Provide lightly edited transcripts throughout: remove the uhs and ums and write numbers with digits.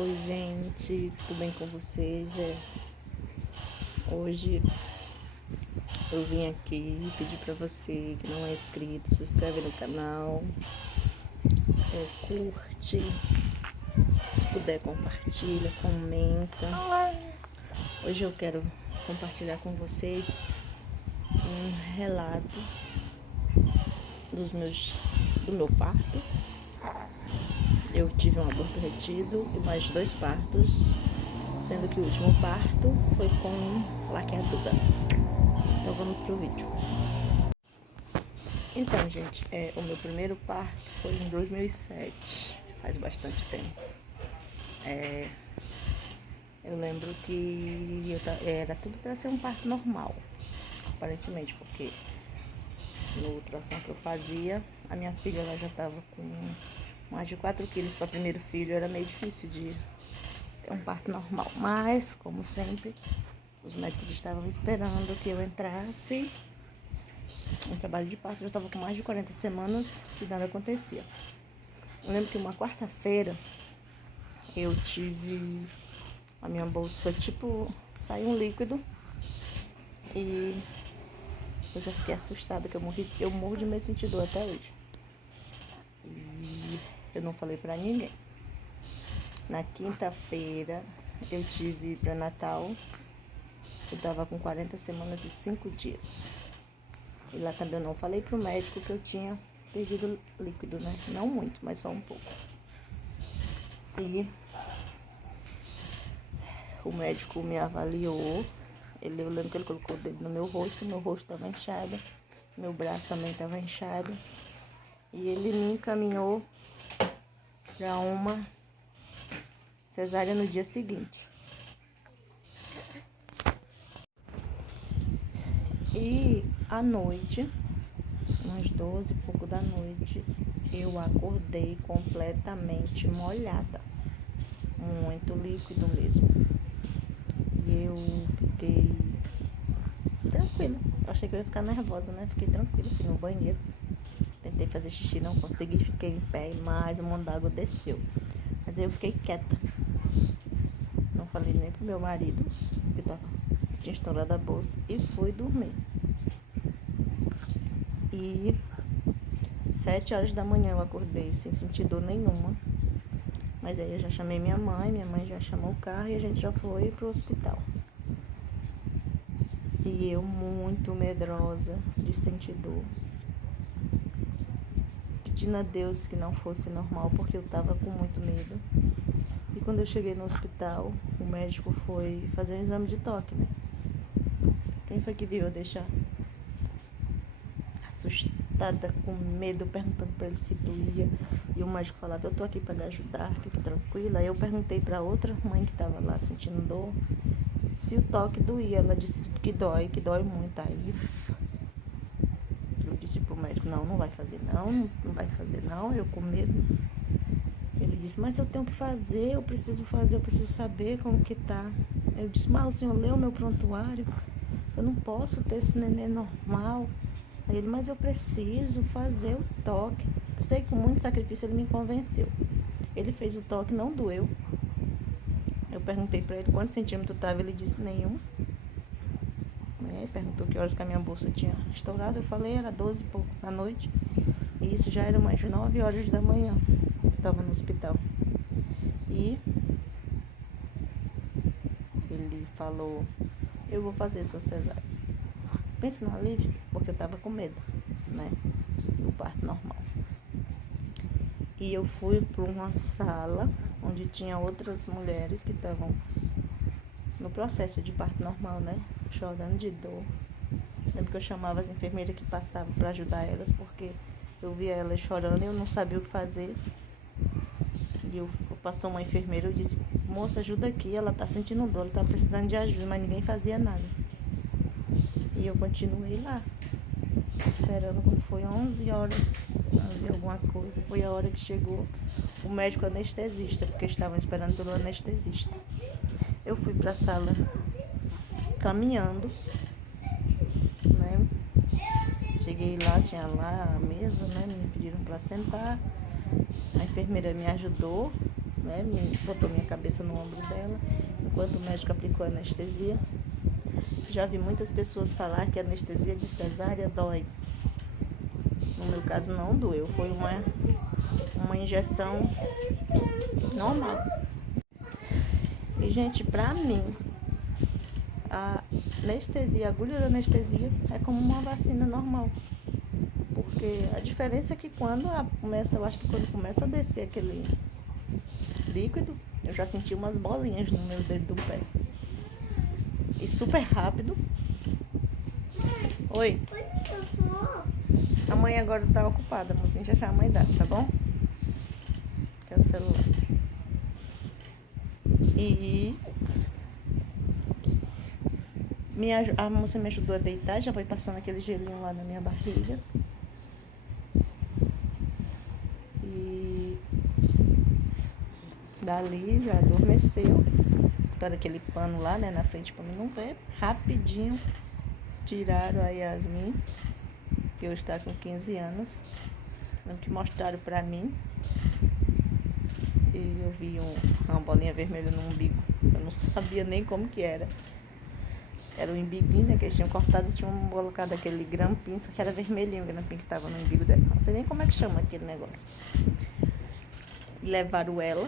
Oi, gente, tudo bem com vocês? Hoje eu vim aqui pedir pra você que não é inscrito, se inscreve no canal, curte, se puder compartilha, comenta. Hoje eu quero compartilhar com vocês um relato do meu parto. Eu tive um aborto retido e mais 2 partos, sendo que o último parto foi com laqueadura. Então vamos pro vídeo. Então, gente, o meu primeiro parto foi em 2007, faz bastante tempo. Eu lembro que era tudo para ser um parto normal, aparentemente, porque no ultrassom que eu fazia, a minha filha ela já estava com mais de 4 quilos para o primeiro filho, era meio difícil de ter um parto normal. Mas, como sempre, os médicos estavam esperando que eu entrasse em trabalho de parto. Eu já estava com mais de 40 semanas e nada acontecia. Eu lembro que uma quarta-feira eu tive a minha bolsa, saiu um líquido e eu já fiquei assustada, que eu morro de medo de sentir dor até hoje. E eu não falei pra ninguém. Na quinta-feira eu tive pré-natal. Eu tava com 40 semanas e 5 dias. E lá também eu não falei pro médico que eu tinha perdido líquido, né? Não muito, mas só um pouco. E o médico me avaliou. Eu lembro que ele colocou o dedo no meu rosto estava inchado. Meu braço também estava inchado. E ele me encaminhou para uma cesárea no dia seguinte. E à noite, umas 12 e pouco da noite, eu acordei completamente molhada. Muito líquido mesmo. E eu fiquei tranquila. Eu achei que eu ia ficar nervosa, né? Fiquei tranquila, fui no banheiro. Tentei fazer xixi, não consegui, fiquei em pé e mais um monte d'água desceu. Mas aí eu fiquei quieta. Não falei nem pro meu marido, que tinha estourado a bolsa, e fui dormir. E 7 horas da manhã eu acordei sem sentir dor nenhuma. Mas aí eu já chamei minha mãe já chamou o carro e a gente já foi pro hospital. E eu muito medrosa de sentir dor, pedindo a Deus que não fosse normal, porque eu tava com muito medo. E quando eu cheguei no hospital, o médico foi fazer um exame de toque, né? Quem foi que viu eu deixar assustada, com medo, perguntando pra ele se doía. E o médico falava, eu tô aqui pra lhe ajudar, fique tranquila. Aí eu perguntei pra outra mãe que tava lá sentindo dor, se o toque doía. Ela disse que dói muito. Aí eu disse pro médico, não vai fazer não, eu com medo. Ele disse, mas eu tenho que fazer, eu preciso saber como que tá. Eu disse, mas o senhor leu meu prontuário? Eu não posso ter esse neném normal. Aí ele, mas eu preciso fazer o toque. Eu sei que com muito sacrifício ele me convenceu. Ele fez o toque, não doeu. Eu perguntei pra ele quantos centímetros tava, ele disse nenhum. Perguntou que horas que a minha bolsa tinha estourado. Eu falei, era 12 e pouco da noite. E isso já era mais de 9 horas da manhã. Eu tava no hospital. E ele falou, eu vou fazer sua cesárea. Pense no alívio, porque eu tava com medo, né? Do parto normal. E eu fui para uma sala onde tinha outras mulheres que estavam no processo de parto normal, né? Chorando de dor. Lembro que eu chamava as enfermeiras que passavam para ajudar elas, porque eu via elas chorando e eu não sabia o que fazer. E passou uma enfermeira, eu disse, moça, ajuda aqui, ela tá sentindo dor, ela tá precisando de ajuda, mas ninguém fazia nada. E eu continuei lá, esperando. Quando foi 11 horas, 11 alguma coisa, foi a hora que chegou o médico anestesista, porque estavam esperando pelo anestesista. Eu fui pra sala caminhando, né? Cheguei lá, tinha lá a mesa, né? Me pediram pra sentar. A enfermeira me ajudou né? Botou minha cabeça no ombro dela, enquanto o médico aplicou a anestesia. Já vi muitas pessoas falar que a anestesia de cesárea dói. No meu caso não doeu, foi uma injeção normal. E, gente, pra mim, a anestesia, a agulha da anestesia é como uma vacina normal. Porque a diferença é que eu acho que quando começa a descer aquele líquido, eu já senti umas bolinhas no meu dedo do pé. E super rápido. Oi? A mãe agora tá ocupada, mocinha. Já a mãe dá, tá bom? Que é o celular. E a moça me ajudou a deitar, já foi passando aquele gelinho lá na minha barriga. E dali já adormeceu. Botaram aquele pano lá, né, na frente pra mim não ver. Rapidinho tiraram a Yasmin, que hoje está com 15 anos. O que mostraram pra mim. E eu vi uma bolinha vermelha no umbigo. Eu não sabia nem como que era. Era um umbiguinho, né, que eles tinham cortado e tinham colocado aquele grampinho, só que era vermelhinho o grampinho que tava no umbigo dela. Não sei nem como é que chama aquele negócio. E levaram ela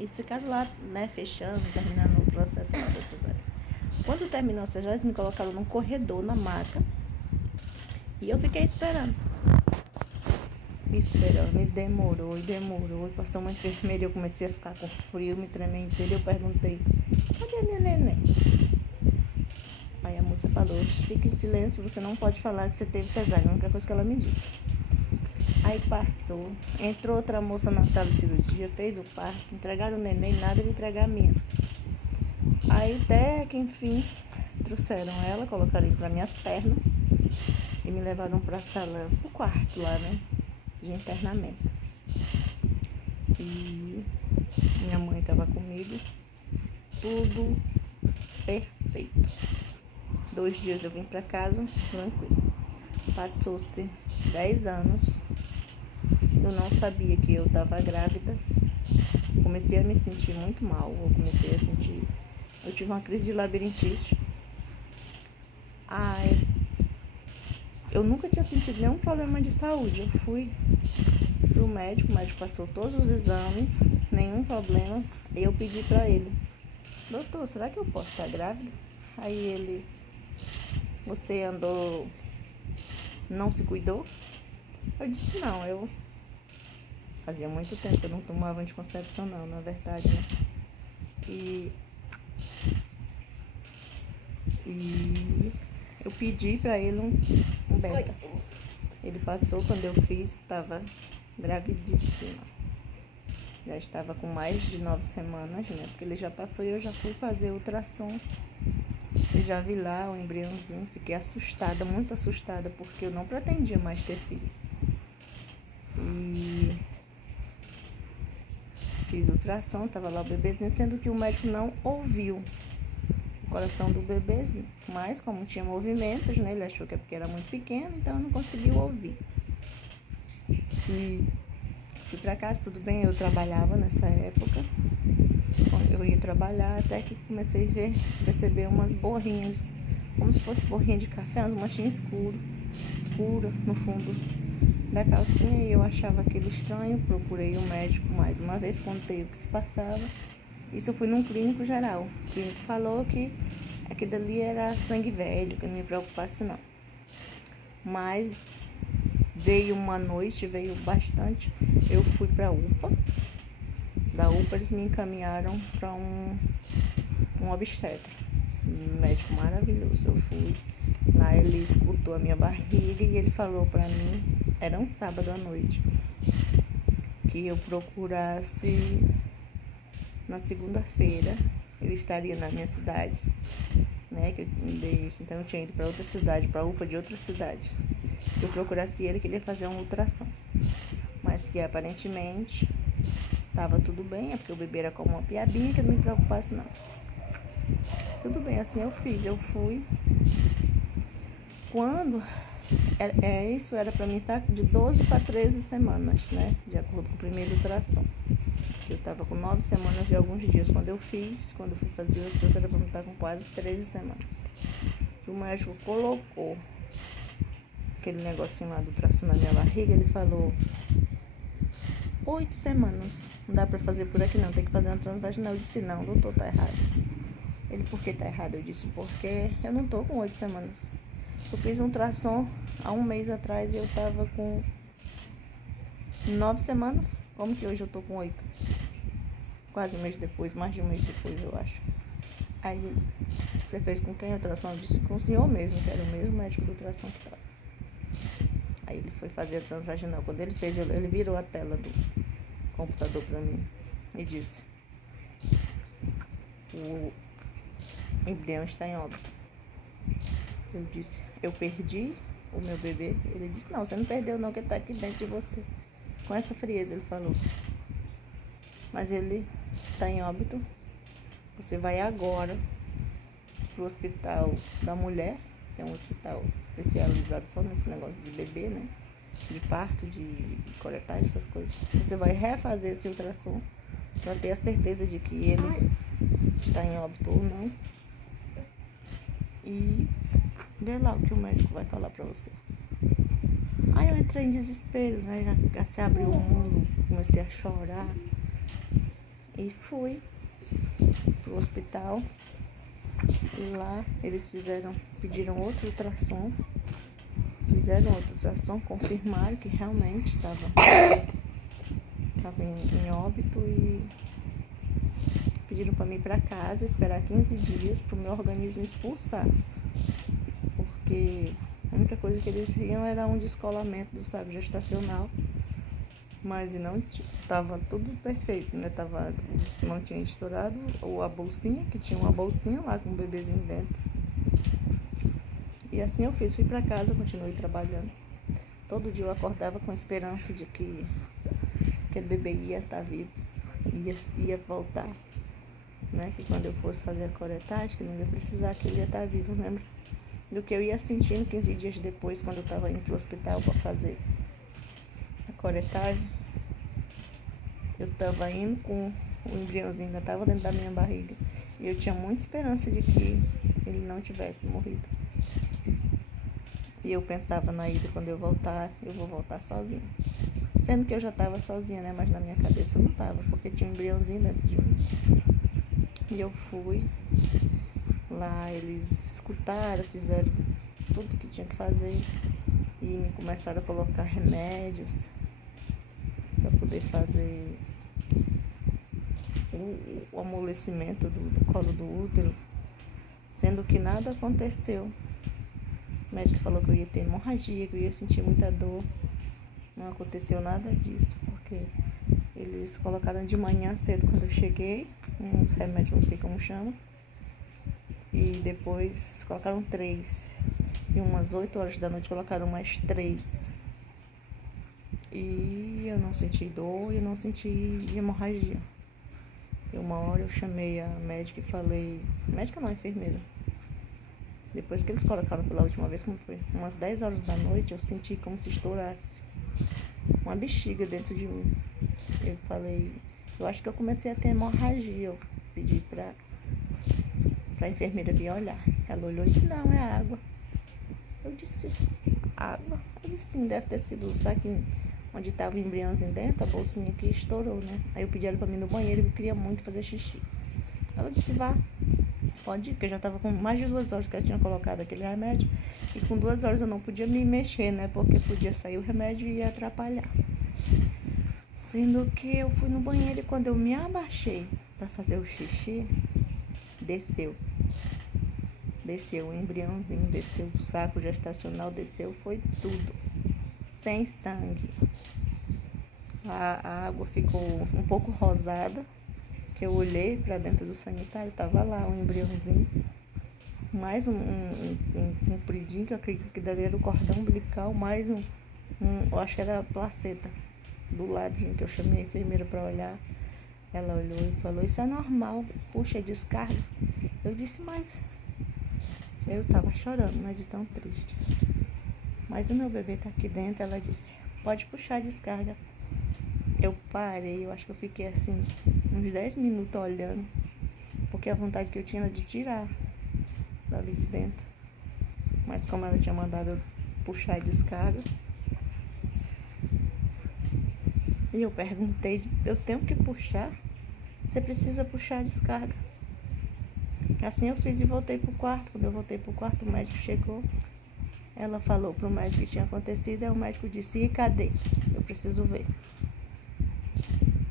e ficaram lá, né, fechando, terminando o processo lá da cesárea. Quando terminou a cesárea, eles me colocaram num corredor, na maca. E eu fiquei esperando. E demorou, e passou uma enfermeira e eu comecei a ficar com frio, me tremendo inteiro. Eu perguntei, cadê a minha neném? Aí a moça falou, fique em silêncio, você não pode falar que você teve cesárea, a única coisa que ela me disse. Aí passou, entrou outra moça na sala de cirurgia, fez o parto, entregaram o neném, nada de entregar a minha. Aí até que enfim, trouxeram ela, colocaram entre as minhas pernas e me levaram pra sala, pro quarto lá, né, de internamento. E minha mãe tava comigo, tudo perfeito. 2 dias eu vim pra casa, tranquilo. Passou-se 10 anos, eu não sabia que eu estava grávida. Comecei a me sentir muito mal, eu tive uma crise de labirintite. Eu nunca tinha sentido nenhum problema de saúde. Eu fui pro médico, o médico passou todos os exames, nenhum problema. E eu pedi pra ele, doutor, será que eu posso estar grávida? Aí ele, você andou, não se cuidou? Eu disse, não, eu fazia muito tempo que eu não tomava anticoncepcional, na verdade, né? E eu pedi pra ele um beta. Ele passou, quando eu fiz, estava gravidíssima. Já estava com mais de 9 semanas, né? Porque ele já passou e eu já fui fazer ultrassom. E já vi lá o embriãozinho, fiquei assustada, muito assustada, porque eu não pretendia mais ter filho. E fiz ultrassom, tava lá o bebezinho, sendo que o médico não ouviu o coração do bebezinho. Mas como tinha movimentos, né, ele achou que é porque era muito pequeno, então não conseguiu ouvir. E fui pra casa, tudo bem, eu trabalhava nessa época. Eu ia trabalhar até que comecei a perceber umas borrinhas, como se fosse borrinha de café, umas manchinhas escura no fundo da calcinha, e eu achava aquilo estranho. Procurei o médico mais uma vez, contei o que se passava. Isso eu fui num clínico geral. O clínico falou que aquilo ali era sangue velho, que não me preocupasse não. Mas veio uma noite, veio bastante. Eu fui pra UPA. Da UPA eles me encaminharam para um obstetra, um médico maravilhoso. Eu fui lá, ele escutou a minha barriga e ele falou para mim, era um sábado à noite, que eu procurasse na segunda-feira. Ele estaria na minha cidade, né? Então eu tinha ido para outra cidade, para a UPA de outra cidade. Que eu procurasse ele, que ele ia fazer uma ultrassom, mas que aparentemente tava tudo bem, é porque o bebê era como uma piabinha, que eu não me preocupasse não. Tudo bem, assim eu fiz, eu fui. Quando isso era pra mim estar de 12 para 13 semanas, né? De acordo com o primeiro ultrassom. Eu tava com 9 semanas e alguns dias quando eu fui fazer o ultrassom, era pra eu estar com quase 13 semanas. E o médico colocou aquele negocinho lá do ultrassom na minha barriga, ele falou 8 semanas. Não dá pra fazer por aqui não, tem que fazer uma transvaginal. Eu disse, não, doutor, tá errado. Ele, por que tá errado? Eu disse, porque eu não tô com 8 semanas. Eu fiz um ultrassom há um mês atrás e eu tava com 9 semanas. Como que hoje eu tô com 8? Quase um mês depois, mais de um mês depois, eu acho. Aí, você fez com quem a ultrassom? Eu disse com o senhor mesmo, que era o mesmo médico do ultrassom que tava. Aí ele foi fazer a transvaginal. Quando ele fez, ele virou a tela do computador pra mim e disse: o embrião está em óbito. Eu disse: eu perdi o meu bebê? Ele disse: não, você não perdeu não, que tá aqui dentro de você. Com essa frieza ele falou: mas ele está em óbito. Você vai agora pro hospital da mulher, que é um hospital especializado só nesse negócio de bebê, né? De parto, de coletagem, essas coisas. Você vai refazer esse ultrassom para ter a certeza de que ele está em óbito ou não. E vê lá o que o médico vai falar para você. Aí eu entrei em desespero, né? Já se abriu o mundo, comecei a chorar. E fui pro hospital. E lá eles pediram outro ultrassom. Fizeram outro ultrassom, confirmaram que realmente estava em óbito e pediram para mim ir para casa, esperar 15 dias para o meu organismo expulsar. Porque a única coisa que eles viam era um descolamento do sábio gestacional. Mas não estava tudo perfeito, né? Não tinha estourado a bolsinha, que tinha uma bolsinha lá com um bebezinho dentro. E assim eu fiz, fui para casa, continuei trabalhando. Todo dia eu acordava com a esperança de que aquele bebê ia estar vivo, ia voltar, né? Que quando eu fosse fazer a coletagem, que não ia precisar, que ele ia estar vivo. Eu lembro do que eu ia sentindo 15 dias depois, quando eu estava indo para o hospital para fazer a coletagem. Eu estava indo com o embriãozinho, ainda estava dentro da minha barriga. E eu tinha muita esperança de que ele não tivesse morrido. E eu pensava na ida, quando eu voltar, eu vou voltar sozinha. Sendo que eu já estava sozinha, né? Mas na minha cabeça eu não estava, porque tinha um embriãozinho dentro de mim. E eu fui lá, eles escutaram, fizeram tudo que tinha que fazer. E me começaram a colocar remédios para poder fazer o amolecimento do colo do útero, sendo que nada aconteceu. O médico falou que eu ia ter hemorragia, que eu ia sentir muita dor. Não aconteceu nada disso, porque eles colocaram de manhã cedo quando eu cheguei, uns remédios, não sei como chama, e depois colocaram 3. E umas 8 horas da noite colocaram mais 3. E eu não senti dor, eu não senti hemorragia. E uma hora eu chamei a médica e falei, médica não, enfermeira. Depois que eles colocaram pela última vez, como foi? Umas 10 horas da noite, eu senti como se estourasse uma bexiga dentro de mim. Eu falei, eu acho que eu comecei a ter hemorragia. Eu pedi pra enfermeira vir olhar. Ela olhou e disse, não, é água. Eu disse, água? Ele sim, deve ter sido o saquinho onde estava o embriãozinho dentro, a bolsinha aqui estourou, né? Aí eu pedi ela pra mim no banheiro e eu queria muito fazer xixi. Ela disse, vá, pode ir, porque eu já estava com mais de 2 horas que ela tinha colocado aquele remédio. E com 2 horas eu não podia me mexer, né? Porque podia sair o remédio e ia atrapalhar. Sendo que eu fui no banheiro e quando eu me abaixei para fazer o xixi, desceu. Desceu o embriãozinho, desceu o saco gestacional, desceu, foi tudo. Sem sangue. A água ficou um pouco rosada, que eu olhei para dentro do sanitário, tava lá um embriãozinho, mais um compridinho, que eu acredito que dali era o cordão umbilical, mais eu acho que era a placenta, do ladinho, que eu chamei a enfermeira para olhar. Ela olhou e falou, isso é normal, puxa, descarga. Eu disse, mas eu tava chorando, né, de tão triste. Mas o meu bebê tá aqui dentro. Ela disse, pode puxar a descarga. Eu parei, eu acho que eu fiquei assim, uns 10 minutos olhando, porque a vontade que eu tinha era de tirar dali de dentro. Mas como ela tinha mandado eu puxar a descarga, e eu perguntei, eu tenho que puxar? Você precisa puxar a descarga. Assim eu fiz e voltei pro quarto. Quando eu voltei pro quarto, o médico chegou. Ela falou pro médico que tinha acontecido, aí o médico disse, e cadê? Eu preciso ver.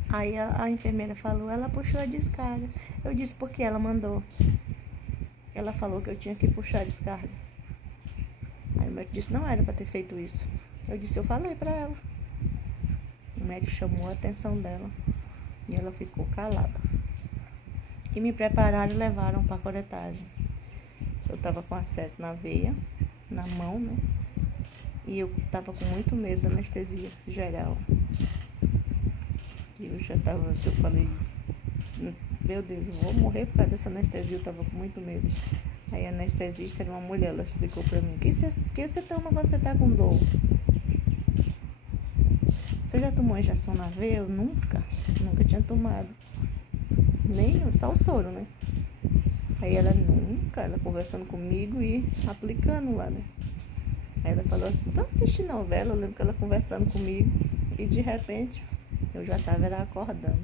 Aí a enfermeira falou, ela puxou a descarga. Eu disse, porque ela mandou. Ela falou que eu tinha que puxar a descarga. Aí o médico disse, não era pra ter feito isso. Eu disse, eu falei pra ela. O médico chamou a atenção dela e ela ficou calada. E me prepararam e levaram pra coletagem. Eu tava com acesso na veia, na mão, né? E eu tava com muito medo da anestesia geral. E eu já tava, eu falei, meu Deus, eu vou morrer por causa dessa anestesia, eu tava com muito medo. Aí a anestesista era uma mulher, ela explicou pra mim, o que você toma quando você tá com dor? Você já tomou injeção na veia? Eu nunca tinha tomado. Nem, só o soro, né? Aí ela conversando comigo e aplicando lá, né? Aí ela falou assim, tô assistindo novela, eu lembro que ela conversando comigo. E de repente, eu já tava era acordando.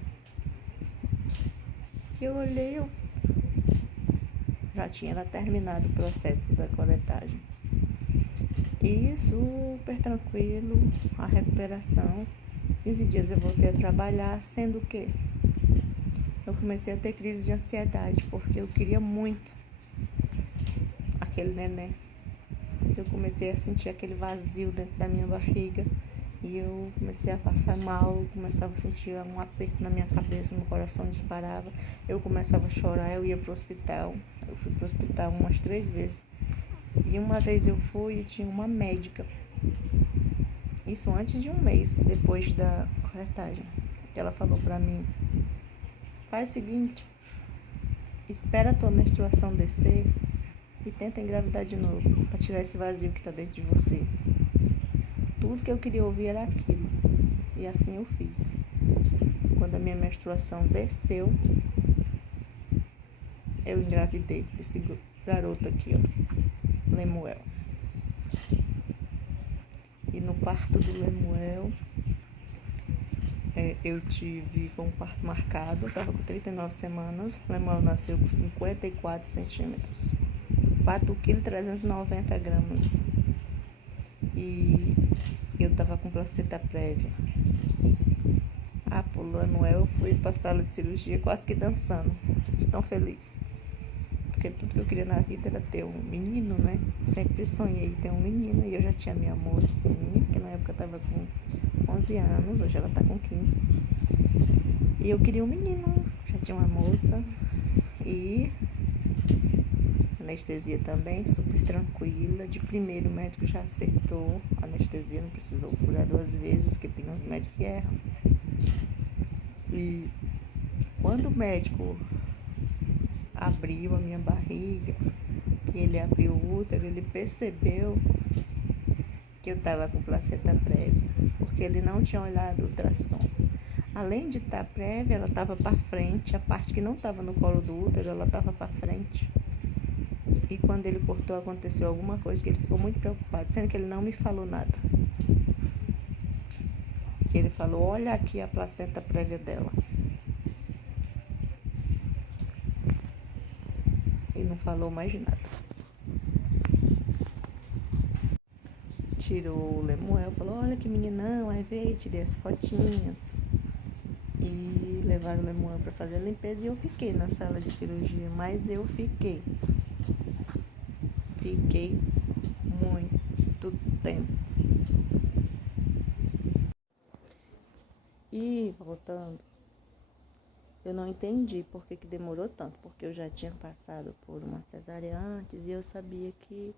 Eu olhei, eu já tinha ela terminado o processo da coletagem. E super tranquilo, a recuperação. 15 dias eu voltei a trabalhar, sendo que eu comecei a ter crise de ansiedade, porque eu queria muito aquele neném. Eu comecei a sentir aquele vazio dentro da minha barriga e eu comecei a passar mal, começava a sentir um aperto na minha cabeça, meu coração disparava, eu começava a chorar, eu ia pro hospital. Eu fui pro hospital umas 3 vezes. E uma vez eu fui e tinha uma médica, isso antes de um mês depois da coletagem. Ela falou pra mim, faz o seguinte, espera a tua menstruação descer e tenta engravidar de novo, pra tirar esse vazio que tá dentro de você. Tudo que eu queria ouvir era aquilo. E assim eu fiz. Quando a minha menstruação desceu, eu engravidei desse garoto aqui, ó, Lemuel. E no parto do Lemuel, eu tive um parto marcado, eu tava com 39 semanas, Lemuel nasceu com 54 centímetros, 4,390 kg. E eu tava com placenta prévia. Pro Lemuel, eu fui pra sala de cirurgia quase que dançando, de tão feliz. Porque tudo que eu queria na vida era ter um menino, né? Sempre sonhei ter um menino. E eu já tinha minha mocinha, que na época tava com 11 anos, hoje ela tá com 15. E eu queria um menino, já tinha uma moça. E anestesia também, super tranquila. De primeiro o médico já acertou a anestesia, não precisou furar 2 vezes, que tem uns médicos que erram. E quando o médico abriu a minha barriga, que ele abriu o útero, ele percebeu que eu estava com placenta prévia, porque ele não tinha olhado o ultrassom. Além de estar prévia, ela estava para frente, a parte que não estava no colo do útero, ela estava para frente. E quando ele cortou, aconteceu alguma coisa que ele ficou muito preocupado, sendo que ele não me falou nada. Que ele falou, olha aqui a placenta prévia dela. E não falou mais nada. Tirou o Lemuel, falou, olha que meninão, aí veio, tirei as fotinhas. E levaram o Lemuel para fazer a limpeza e eu fiquei na sala de cirurgia, mas eu fiquei muito tempo. E voltando, eu não entendi por que demorou tanto, porque eu já tinha passado por uma cesárea antes e eu sabia que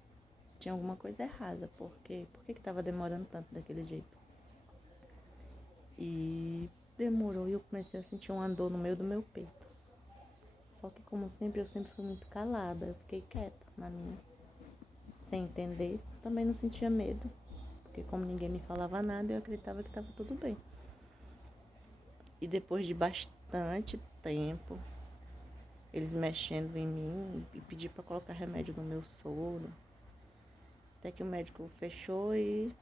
tinha alguma coisa errada, por que estava demorando tanto daquele jeito. E demorou e eu comecei a sentir uma dor no meio do meu peito. Só que como sempre, eu sempre fui muito calada, eu fiquei quieta na minha, sem entender. Também não sentia medo, porque como ninguém me falava nada, eu acreditava que estava tudo bem. E depois de bastante tempo, eles mexendo em mim e pedir para colocar remédio no meu soro. Até que o médico fechou e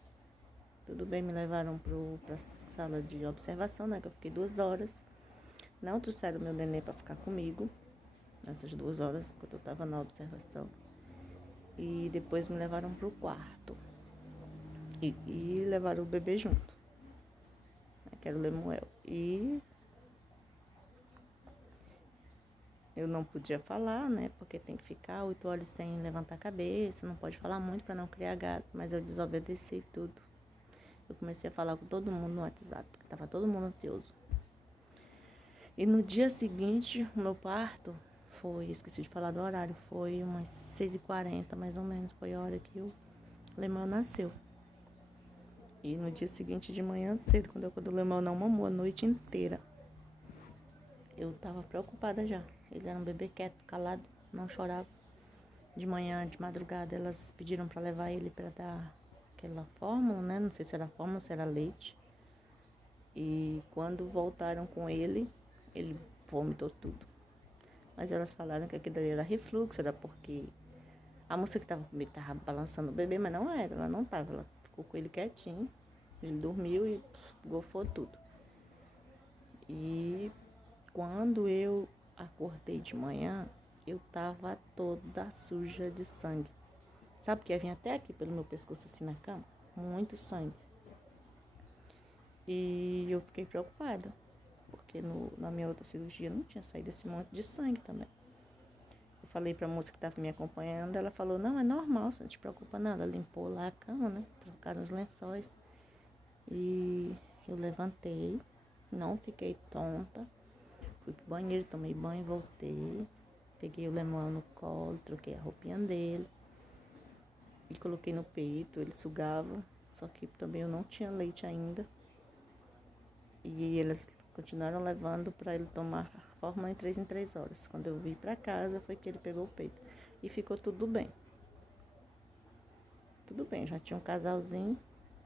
tudo bem, me levaram pra sala de observação, né? Que eu fiquei 2 horas. Não trouxeram meu nenê para ficar comigo nessas 2 horas que eu tava na observação. E depois me levaram pro quarto. E levaram o bebê junto, né, que era o Lemuel. E eu não podia falar, né? Porque tem que ficar 8 horas sem levantar a cabeça, não pode falar muito para não criar gasto, mas eu desobedeci tudo. Eu comecei a falar com todo mundo no WhatsApp, porque tava todo mundo ansioso. E no dia seguinte, o meu parto foi, esqueci de falar do horário, foi umas 6h40 mais ou menos, foi a hora que o Lemuel nasceu. E no dia seguinte de manhã cedo, quando o Lemuel não mamou a noite inteira, eu tava preocupada já. Ele era um bebê quieto, calado, não chorava. De manhã, de madrugada, elas pediram para levar ele para dar aquela fórmula, né? Não sei se era fórmula ou se era leite. E quando voltaram com ele vomitou tudo. Mas elas falaram que aquilo ali era refluxo, era porque a moça que tava comigo tava balançando o bebê, mas não era, ela não tava. Ela ficou com ele quietinho, ele dormiu e gofou tudo. E quando eu acordei de manhã, eu tava toda suja de sangue. Sabe que ia vir até aqui pelo meu pescoço assim na cama? Muito sangue. E eu fiquei preocupada, porque na minha outra cirurgia não tinha saído esse monte de sangue também. Eu falei pra moça que estava me acompanhando, ela falou, não, é normal, você não te preocupa nada. Ela limpou lá a cama, né? Trocaram os lençóis. E eu levantei, não fiquei tonta. Fui pro banheiro, tomei banho, voltei. Peguei o Lemuel no colo, troquei a roupinha dele. E coloquei no peito, ele sugava. Só que também eu não tinha leite ainda. E eles continuaram levando para ele tomar fórmula em 3 em 3 horas. Quando eu vim para casa, foi que ele pegou o peito. E ficou tudo bem. Tudo bem, já tinha um casalzinho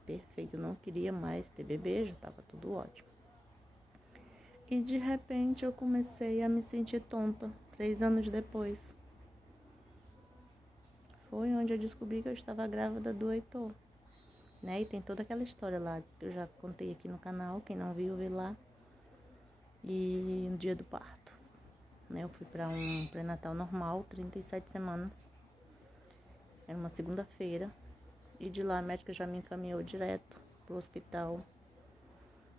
perfeito. Eu não queria mais ter bebê, já estava tudo ótimo. E de repente eu comecei a me sentir tonta, 3 anos depois. Foi onde eu descobri que eu estava grávida do Heitor. Né? E tem toda aquela história lá que eu já contei aqui no canal, quem não viu, vê lá. E no dia do parto, né? Eu fui para um pré-natal normal, 37 semanas. Era uma segunda-feira. E de lá a médica já me encaminhou direto pro hospital,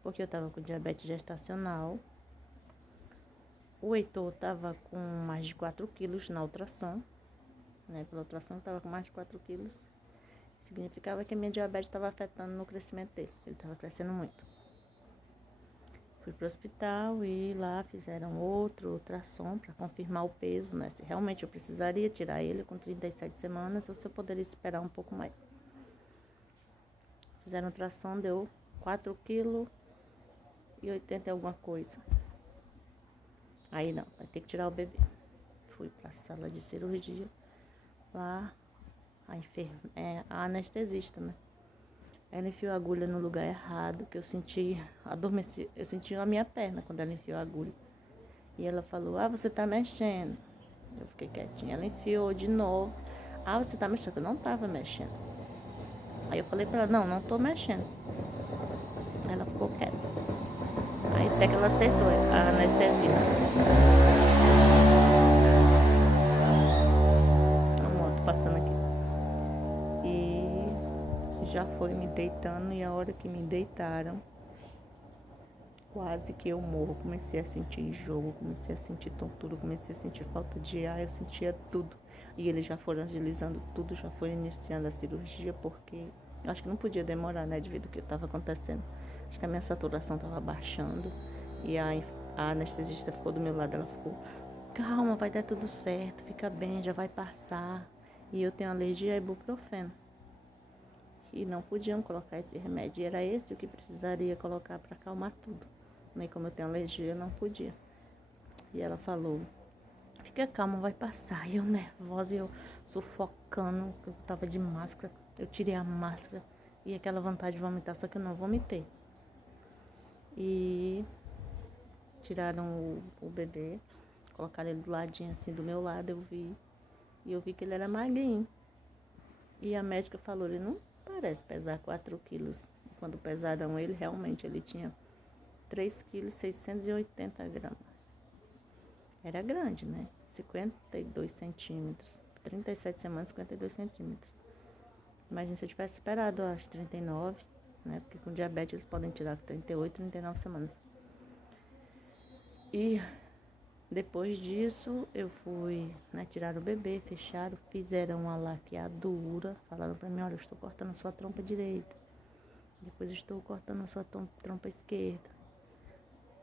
porque eu tava com diabetes gestacional. O Heitor tava com mais de 4 quilos na ultrassom, né? Pela ultrassom tava com mais de 4 quilos. Significava que a minha diabetes estava afetando no crescimento dele. Ele estava crescendo muito. Fui pro hospital e lá fizeram outro ultrassom para confirmar o peso, né? Se realmente eu precisaria tirar ele com 37 semanas ou se eu poderia esperar um pouco mais. Fizeram ultrassom, deu 4 quilos e 80 e alguma coisa. Aí não, vai ter que tirar o bebê. Fui pra sala de cirurgia. Lá, a anestesista, né? Ela enfiou a agulha no lugar errado, que eu senti, adormeci, eu senti a minha perna quando ela enfiou a agulha. E ela falou, você tá mexendo. Eu fiquei quietinha. Ela enfiou de novo. Você tá mexendo. Eu não tava mexendo. Aí eu falei pra ela, não tô mexendo. Ela ficou quieta. Aí até que ela acertou a anestesia. A moto passando aqui. E já foi me deitando e a hora que me deitaram, quase que eu morro. Comecei a sentir enjoo, comecei a sentir tontura, comecei a sentir falta de ar, eu sentia tudo. E eles já foram agilizando tudo, já foram iniciando a cirurgia, porque eu acho que não podia demorar, né, devido ao que estava acontecendo. Acho que a minha saturação estava baixando e a anestesista ficou do meu lado, ela ficou, calma, vai dar tudo certo, fica bem, já vai passar. E eu tenho alergia a ibuprofeno. E não podiam colocar esse remédio, e era esse o que precisaria colocar para acalmar tudo. Nem como eu tenho alergia, não podia. E ela falou, fica calma, vai passar. E eu nervosa, eu sufocando, eu tava de máscara. Eu tirei a máscara e aquela vontade de vomitar, só que eu não vomitei. E tiraram o bebê, colocaram ele do ladinho assim do meu lado, e eu vi que ele era magrinho. E a médica falou, ele não parece pesar 4 quilos. Quando pesaram ele, realmente ele tinha 3,680 kg. Era grande, né? 52 centímetros. 37 semanas, 52 centímetros. Imagina se eu tivesse esperado as 39, né? Porque com diabetes eles podem tirar 38, 39 semanas. E depois disso eu fui, né, tirar o bebê, fecharam, fizeram uma laqueadura. Falaram pra mim, olha, eu estou cortando a sua trompa direita. Depois estou cortando a sua trompa esquerda.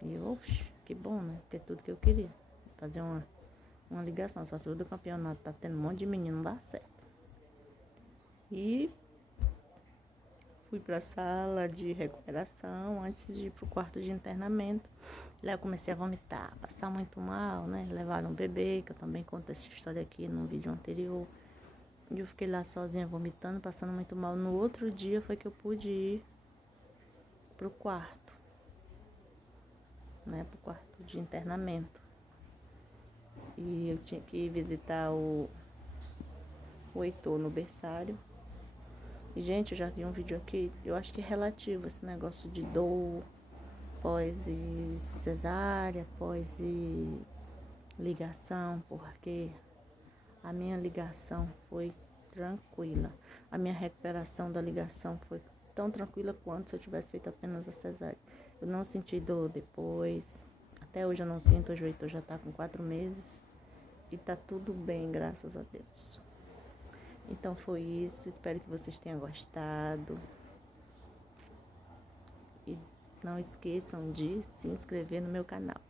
E eu, oxe, que bom, né? Porque é tudo que eu queria. Fazer uma ligação. Só tudo do campeonato tá tendo um monte de menino, não dá certo. E fui pra sala de recuperação antes de ir pro quarto de internamento. Lá eu comecei a vomitar, passar muito mal, né? Levaram um bebê, que eu também conto essa história aqui num vídeo anterior. E eu fiquei lá sozinha vomitando, passando muito mal. No outro dia foi que eu pude ir pro quarto, né? Pro quarto de internamento. E eu tinha que visitar o Heitor no berçário. E, gente, eu já vi um vídeo aqui, eu acho que é relativo esse negócio de dor, pós e cesárea, pós e ligação, porque a minha ligação foi tranquila. A minha recuperação da ligação foi tão tranquila quanto se eu tivesse feito apenas a cesárea. Eu não senti dor depois, até hoje eu não sinto, hoje o Heitor já tá com 4 meses e tá tudo bem, graças a Deus. Então foi isso, espero que vocês tenham gostado. E não esqueçam de se inscrever no meu canal.